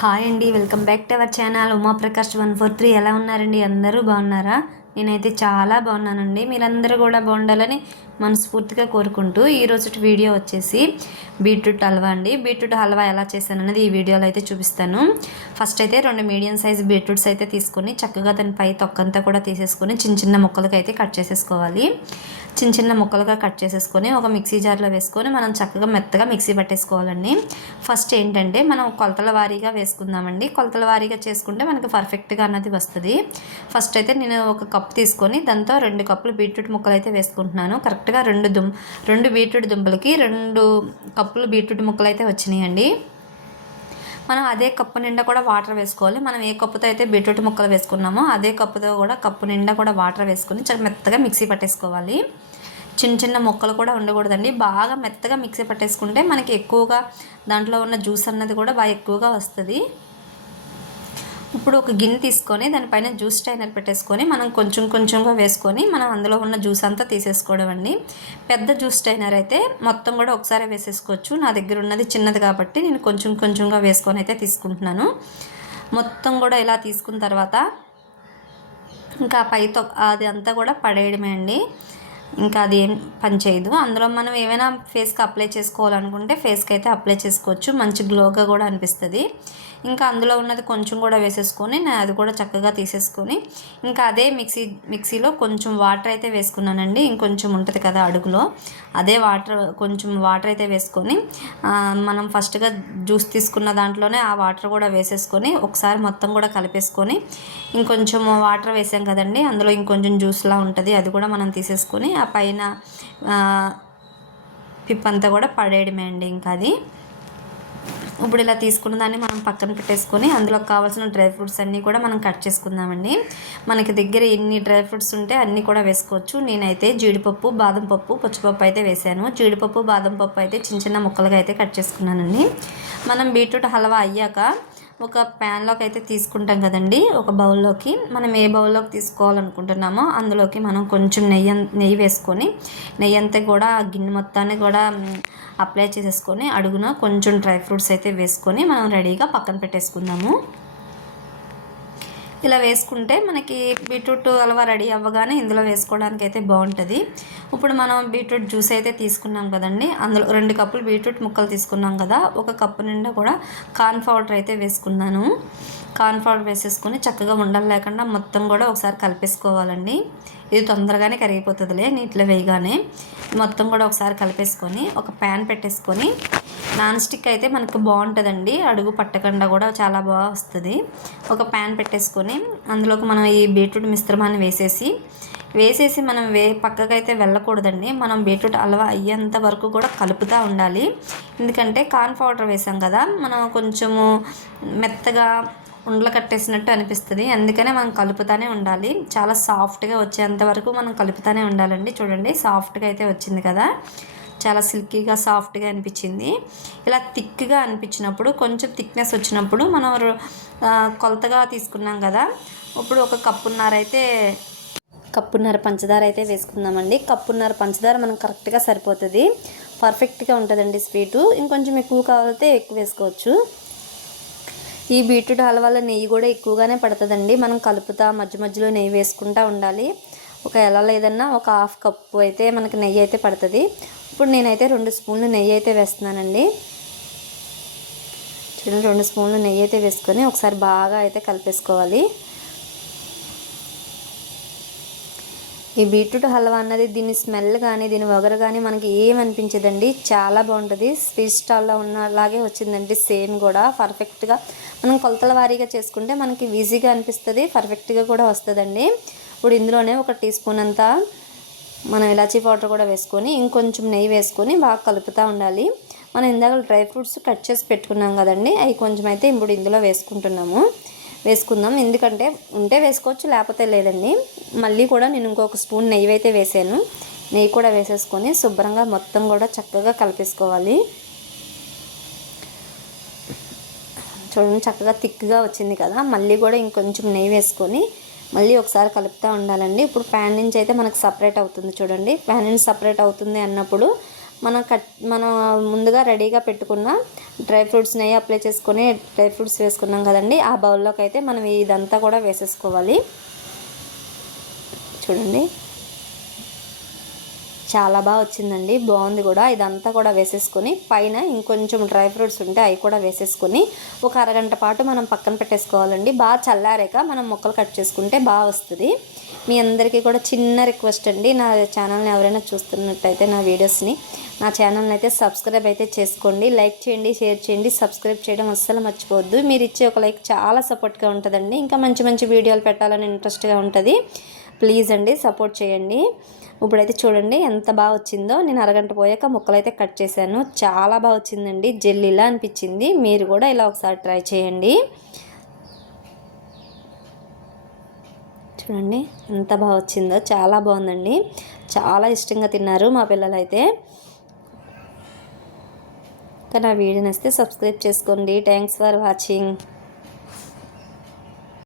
Hi అండి welcome back to our channel Umaprakash one four three. ఎలా ఉన్నారండి? అందరూ బాగున్నారా? నేనైతే చాలా బాగున్నానండి. మీరందరూ కూడా బాగుండాలని మనస్ఫూర్తిగా కోరుకుంటూ ఈరోజు వీడియో వచ్చేసి బీట్రూట్ హల్వా అండి. బీట్రూట్ హల్వా ఎలా చేశాననేది ఈ వీడియోలో అయితే చూపిస్తాను. ఫస్ట్ అయితే రెండు మీడియం సైజ్ బీట్రూట్స్ అయితే తీసుకొని చక్కగా దాని పై తొక్కంతా కూడా తీసేసుకొని చిన్న చిన్న ముక్కలకి అయితే కట్ చేసేసుకోవాలి. చిన్న చిన్న ముక్కలుగా కట్ చేసేసుకొని ఒక మిక్సీ జార్లో వేసుకొని మనం చక్కగా మెత్తగా మిక్సీ పట్టేసుకోవాలండి. ఫస్ట్ ఏంటంటే మనం కొలతల వారీగా వేసుకుందామండి. కొలతల వారీగా చేసుకుంటే మనకి పర్ఫెక్ట్గా అన్నది వస్తుంది. ఫస్ట్ అయితే నేను ఒక కప్ తీసుకొని దాంతో రెండు కప్పులు బీట్రూట్ ముక్కలు అయితే వేసుకుంటున్నాను. కరెక్ట్గా రెండు దుమ్ రెండు బీట్రూట్ దుంపలకి రెండు కప్పులు బీట్రూట్ ముక్కలు అయితే వచ్చినాయండి. మనం అదే కప్పు నిండా కూడా వాటర్ వేసుకోవాలి. మనం ఏ కప్పుతో అయితే బీట్రూట్ ముక్కలు వేసుకున్నామో అదే కప్పుతో కూడా కప్పు నిండా కూడా వాటర్ వేసుకుని చాలా మెత్తగా మిక్సీ పట్టేసుకోవాలి. చిన్న చిన్న ముక్కలు కూడా ఉండకూడదండి. బాగా మెత్తగా మిక్సీ పట్టేసుకుంటే మనకి ఎక్కువగా దాంట్లో ఉన్న జ్యూస్ అన్నది కూడా బాగా ఎక్కువగా వస్తుంది. ఇప్పుడు ఒక గిన్నె తీసుకొని దానిపైన జ్యూస్ స్టైనర్ పెట్టేసుకొని మనం కొంచెం కొంచెంగా వేసుకొని మనం అందులో ఉన్న జ్యూస్ అంతా తీసేసుకోవడం అండి. పెద్ద జ్యూస్ స్టైనర్ అయితే మొత్తం కూడా ఒకసారి వేసేసుకోవచ్చు. నా దగ్గర ఉన్నది చిన్నది కాబట్టి నేను కొంచెం కొంచెంగా వేసుకొని అయితే తీసుకుంటున్నాను. మొత్తం కూడా ఇలా తీసుకున్న తర్వాత ఇంకా పైతో అది అంతా కూడా పడేయడమే అండి. ఇంకా అది ఏం పనిచేయదు అందులో మనం ఏమైనా ఫేస్కి అప్లై చేసుకోవాలనుకుంటే ఫేస్కి అయితే అప్లై చేసుకోవచ్చు. మంచి గ్లోగా కూడా అనిపిస్తుంది. ఇంకా అందులో ఉన్నది కొంచెం కూడా వేసేసుకొని నేను అది కూడా చక్కగా తీసేసుకొని ఇంకా అదే మిక్సీ మిక్సీలో కొంచెం వాటర్ అయితే వేసుకున్నానండి. ఇంకొంచెం ఉంటుంది కదా అడుగులో. అదే వాటర్ కొంచెం వాటర్ అయితే వేసుకొని మనం ఫస్ట్గా జ్యూస్ తీసుకున్న దాంట్లోనే ఆ వాటర్ కూడా వేసేసుకొని ఒకసారి మొత్తం కూడా కలిపేసుకొని ఇంకొంచెం వాటర్ వేసాం కదండి. అందులో ఇంకొంచెం జ్యూస్లా ఉంటుంది. అది కూడా మనం తీసేసుకొని ఆ పైన పిప్పంతా కూడా పడేయడమే అండి ఇంకా అది. ఇప్పుడు ఇలా తీసుకున్న దాన్ని మనం పక్కన పెట్టేసుకొని అందులో కావాల్సిన డ్రై ఫ్రూట్స్ అన్నీ కూడా మనం కట్ చేసుకుందామండి. మనకి దగ్గర ఎన్ని డ్రై ఫ్రూట్స్ ఉంటే అన్నీ కూడా వేసుకోవచ్చు. నేనైతే జీడిపప్పు బాదం పప్పు పచ్చిపప్పు అయితే వేసాను. జీడిపప్పు బాదం పప్పు అయితే చిన్న చిన్న ముక్కలుగా అయితే కట్ చేసుకున్నానండి. మనం బీట్రూట్ హల్వా అయ్యాక ఒక ప్యాన్లోకి అయితే తీసుకుంటాం కదండి ఒక బౌల్లోకి. మనం ఏ బౌల్లోకి తీసుకోవాలనుకుంటున్నామో అందులోకి మనం కొంచెం నెయ్యి నెయ్యి వేసుకొని నెయ్యి అంతా కూడా గిన్నె మొత్తాన్ని కూడా అప్లై చేసేసుకొని అడుగున కొంచెం డ్రై ఫ్రూట్స్ అయితే వేసుకొని మనం రెడీగా పక్కన పెట్టేసుకుందాము. ఇలా వేసుకుంటే మనకి బీట్రూట్ హల్వా రెడీ అవ్వగానే ఇందులో వేసుకోవడానికి అయితే బాగుంటుంది. ఇప్పుడు మనం బీట్రూట్ జ్యూస్ అయితే తీసుకున్నాం కదండి. అందులో రెండు కప్పులు బీట్రూట్ ముక్కలు తీసుకున్నాం కదా. ఒక కప్పు నిండా కూడా కార్న్ పౌడర్ అయితే వేసుకున్నాను. కార్న్ పౌడర్ వేసేసుకొని చక్కగా ఉండలు లేకుండా మొత్తం కూడా ఒకసారి కలిపేసుకోవాలండి. ఇది తొందరగానే కరిగిపోతుందిలే నీటిలో వేయగానే. మొత్తం కూడా ఒకసారి కలిపేసుకొని ఒక ప్యాన్ పెట్టేసుకొని నాన్ స్టిక్ అయితే మనకు బాగుంటుందండి. అడుగు పట్టకుండా కూడా చాలా బాగా వస్తుంది. ఒక ప్యాన్ పెట్టేసుకొని అందులోకి మనం ఈ బీట్రూట్ మిశ్రమాన్ని వేసేసి వేసేసి మనం వే పక్కకైతే వెళ్ళకూడదండి. మనం బీట్రూట్ హల్వా అయ్యేంత వరకు కూడా కలుపుతూ ఉండాలి. ఎందుకంటే కార్న్ పౌడర్ వేసాం కదా మనం కొంచెము మెత్తగా ఉండలు కట్టేసినట్టు అనిపిస్తుంది. అందుకనే మనం కలుపుతానే ఉండాలి. చాలా సాఫ్ట్గా వచ్చేంత వరకు మనం కలుపుతానే ఉండాలండి. చూడండి సాఫ్ట్గా అయితే వచ్చింది కదా. చాలా సిల్కీగా సాఫ్ట్గా అనిపించింది. ఇలా థిక్గా అనిపించినప్పుడు కొంచెం థిక్నెస్ వచ్చినప్పుడు మనం కొలతగా తీసుకున్నాం కదా. ఇప్పుడు ఒక కప్పున్నర అయితే కప్పున్నర పంచదార అయితే వేసుకుందామండి. కప్పున్నర పంచదార మనం కరెక్ట్గా సరిపోతుంది. పర్ఫెక్ట్గా ఉంటుందండి స్వీటు. ఇంకొంచెం ఎక్కువ కావాలితే ఎక్కువ వేసుకోవచ్చు. ఈ బీట్రూట్ హల్వాలో నెయ్యి కూడా ఎక్కువగానే పడుతుందండి. మనం కలుపుతా మధ్య మధ్యలో నెయ్యి వేసుకుంటూ ఉండాలి. ఒక ఎలా లేదన్నా ఒక హాఫ్ కప్పు అయితే మనకి నెయ్యి అయితే పడుతుంది. ఇప్పుడు నేనైతే రెండు స్పూన్లు నెయ్యి అయితే వేస్తున్నానండి. చూడండి రెండు స్పూన్లు నెయ్యి అయితే వేసుకొని ఒకసారి బాగా అయితే కలిపేసుకోవాలి. ఈ బీట్రూట్ హల్వా అన్నది దీని స్మెల్ కానీ దీని వగరు కానీ మనకి ఏమనిపించదండి చాలా బాగుంటుంది. స్వీట్ స్టాల్లో ఉన్నలాగే వచ్చిందండి. సేమ్ కూడా పర్ఫెక్ట్గా మనం కొలతల వారీగా చేసుకుంటే మనకి ఈజీగా అనిపిస్తుంది. పర్ఫెక్ట్గా కూడా వస్తుందండి. ఇప్పుడు ఇందులోనే ఒక టీ స్పూన్ అంతా మనం ఇలాచీ పౌడర్ కూడా వేసుకొని ఇంకొంచెం నెయ్యి వేసుకొని బాగా కలుపుతూ ఉండాలి. మనం ఇందాక డ్రై ఫ్రూట్స్ కట్ చేసి పెట్టుకున్నాం కదండి. అవి కొంచెం అయితే ఇప్పుడు ఇందులో వేసుకుంటున్నాము. వేసుకుందాం. ఎందుకంటే ఉంటే వేసుకోవచ్చు లేకపోతే లేదండి. మళ్ళీ కూడా నేను ఇంకొక స్పూన్ నెయ్యి అయితే వేసాను. నెయ్యి కూడా వేసేసుకొని శుభ్రంగా మొత్తం కూడా చక్కగా కలిపేసుకోవాలి. చూడండి చక్కగా థిక్గా వచ్చింది కదా. మళ్ళీ కూడా ఇంకొంచెం నెయ్యి వేసుకొని మళ్ళీ ఒకసారి కలుపుతూ ఉండాలండి. ఇప్పుడు ప్యాన్ నుంచి అయితే మనకు సపరేట్ అవుతుంది చూడండి. ప్యాన్ నుంచి సపరేట్ అవుతుంది అన్నప్పుడు మనం కట్ మనం ముందుగా రెడీగా పెట్టుకున్న డ్రై ఫ్రూట్స్ నెయ్యి అప్లై చేసుకొని డ్రై ఫ్రూట్స్ వేసుకున్నాం కదండి. ఆ బౌల్లోకి అయితే మనం ఇదంతా కూడా వేసేసుకోవాలి. చూడండి. చాలా బాగా వచ్చిందండి. బాగుంది కూడా. ఇదంతా కూడా వేసేసుకొని పైన ఇంకొంచెం డ్రై ఫ్రూట్స్ ఉంటే అవి కూడా వేసేసుకొని ఒక అరగంట పాటు మనం పక్కన పెట్టేసుకోవాలండి. బాగా చల్లారాక మనం ముక్కలు కట్ చేసుకుంటే బాగా వస్తుంది. మీ అందరికీ కూడా చిన్న రిక్వెస్ట్ అండి. నా ఛానల్ని ఎవరైనా చూస్తున్నట్టయితే నా వీడియోస్ని నా ఛానల్ని అయితే సబ్స్క్రైబ్ అయితే చేసుకోండి. లైక్ చేయండి షేర్ చేయండి సబ్స్క్రైబ్ చేయడం అస్సలు మర్చిపోవద్దు. మీరు ఇచ్చే ఒక లైక్ చాలా సపోర్ట్గా ఉంటుందండి. ఇంకా మంచి మంచి వీడియోలు పెట్టాలని ఇంట్రెస్ట్గా ఉంటుంది. ప్లీజ్ అండి సపోర్ట్ చేయండి. ఇప్పుడైతే చూడండి ఎంత బాగా వచ్చిందో. నేను అరగంట పోయాక ముక్కలు అయితే కట్ చేశాను. చాలా బాగా వచ్చిందండి. జెల్లీలా అనిపించింది. మీరు కూడా ఇలా ఒకసారి ట్రై చేయండి. చూడండి ఎంత బాగా వచ్చిందో. చాలా బాగుందండి. చాలా ఇష్టంగా తిన్నారు మా పిల్లలు అయితే నా వీడియో వస్తే సబ్స్క్రైబ్ చేసుకోండి. Thanks for watching